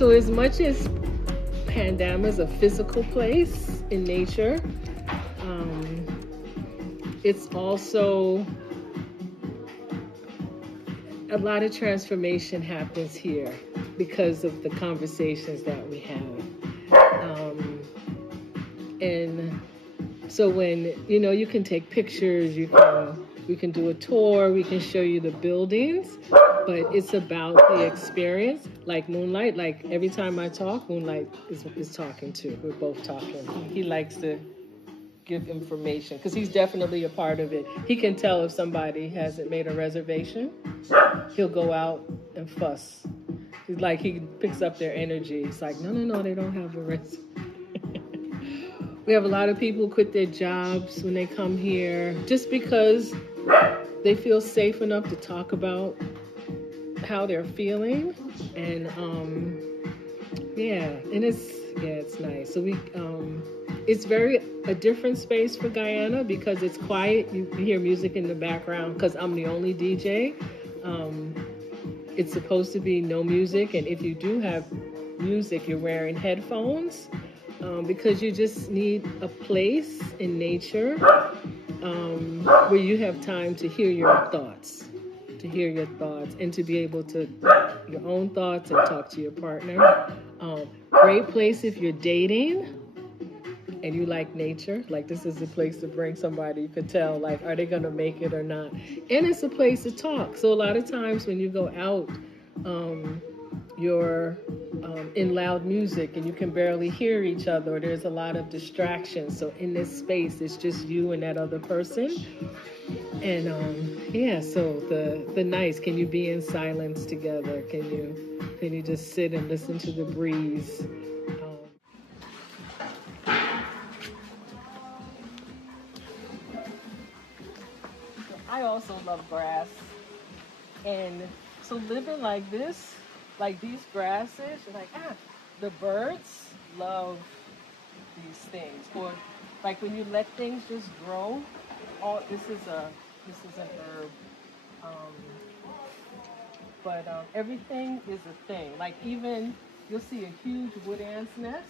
So as much as Pandama is a physical place in nature, it's also a lot of transformation happens here because of the conversations that we have. And so when, you can take pictures, we can do a tour, we can show you the buildings, but it's about the experience. Like Moonlight, like every time I talk, Moonlight is talking too. We're both talking. He likes to give information because he's definitely a part of it. He can tell if somebody hasn't made a reservation. He'll go out and fuss. He's like, he picks up their energy. It's like, no, they don't have a reservation. We have a lot of people quit their jobs when they come here just because they feel safe enough to talk about how they're feeling. And it's nice. So it's a different space for Guyana because it's quiet. You hear music in the background because I'm the only DJ. It's supposed to be no music, and if you do have music, you're wearing headphones because you just need a place in nature where you have time to hear your thoughts, and to be able to your own thoughts and talk to your partner. Great place if you're dating and you like nature. Like, this is a place to bring somebody. You can tell, like, are they going to make it or not? And it's a place to talk. So a lot of times when you go out, you're in loud music and you can barely hear each other, or there's a lot of distractions. So in this space, it's just you and that other person. And so the nice, can you be in silence together? Can you just sit and listen to the breeze? I also love grass. And so living like this, like these grasses, you're like, the birds love these things. Or like when you let things just grow, this is an herb. But everything is a thing. Like even you'll see a huge wood ant's nest,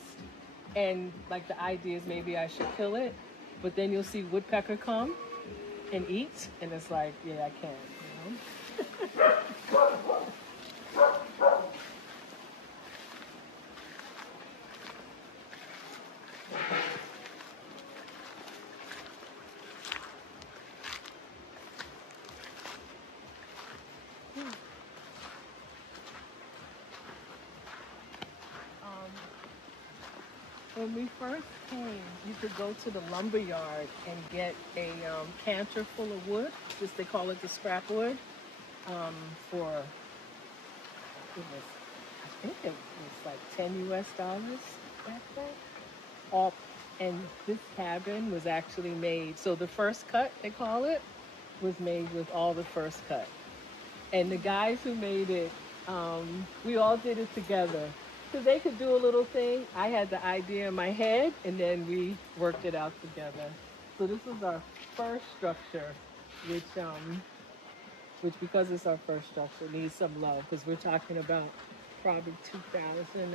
and like the idea is maybe I should kill it, but then you'll see woodpecker come and eat, and it's like, yeah, I can't, When we first came, you could go to the lumber yard and get a canter full of wood. Just they call it the scrap wood. For I think it was like $10 back then. And this cabin was actually made. So the first cut, they call it, was made with all the first cut. And the guys who made it, we all did it together. So they could do a little thing. I had the idea in my head, and then we worked it out together. So this is our first structure, which because it's our first structure, needs some love, because we're talking about probably 2010.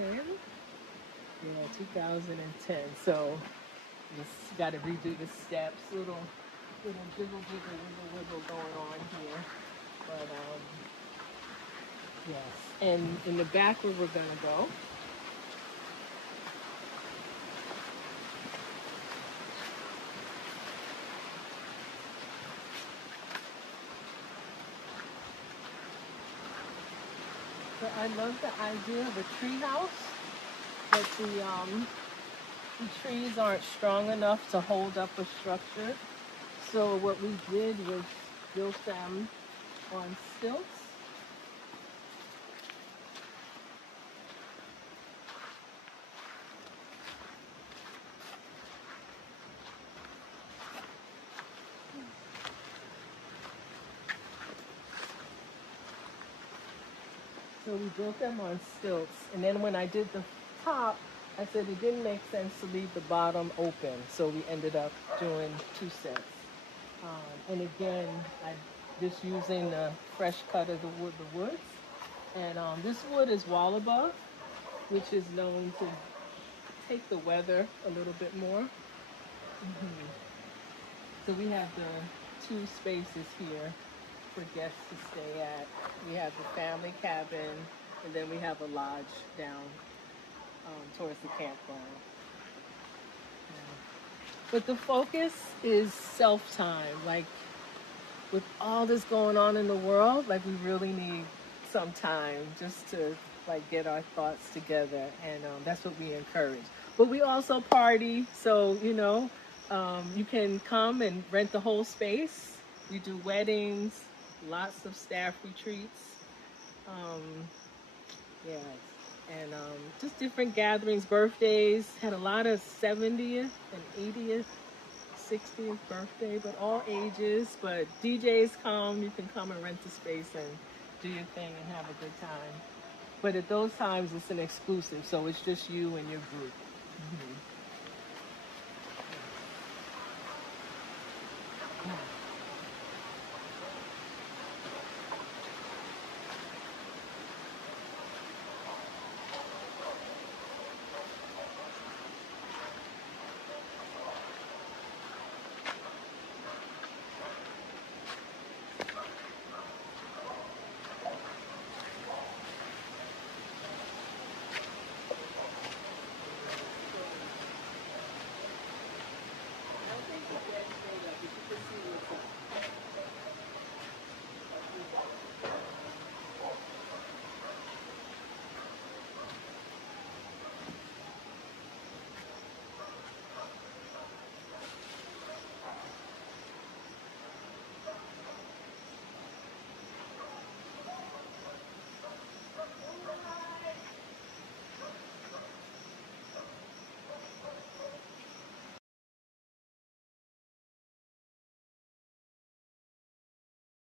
Yeah, 2010. So just got to redo the steps, little jiggle, wiggle going on here. But yes, and in the back where we're gonna go, so I love the idea of a tree house, but the trees aren't strong enough to hold up a structure. So what we did was built them on stilts. So we built them on stilts, and then when I did the top, I said it didn't make sense to leave the bottom open, so we ended up doing 2 sets. And again, I just using the fresh cut of the woods. And this wood is Wallabuff, which is known to take the weather a little bit more. So we have the two spaces here for guests to stay at. We have the family cabin, and then we have a lodge down towards the campground. But the focus is self-time. Like, with all this going on in the world, like, we really need some time just to like get our thoughts together, and that's what we encourage. But we also party, so you can come and rent the whole space. We do weddings, lots of staff retreats, um, yeah, and just different gatherings, birthdays. Had a lot of 70th and 80th 60th birthday, but all ages. But DJs come, you can come and rent the space and do your thing and have a good time. But at those times, it's an exclusive, so it's just you and your group.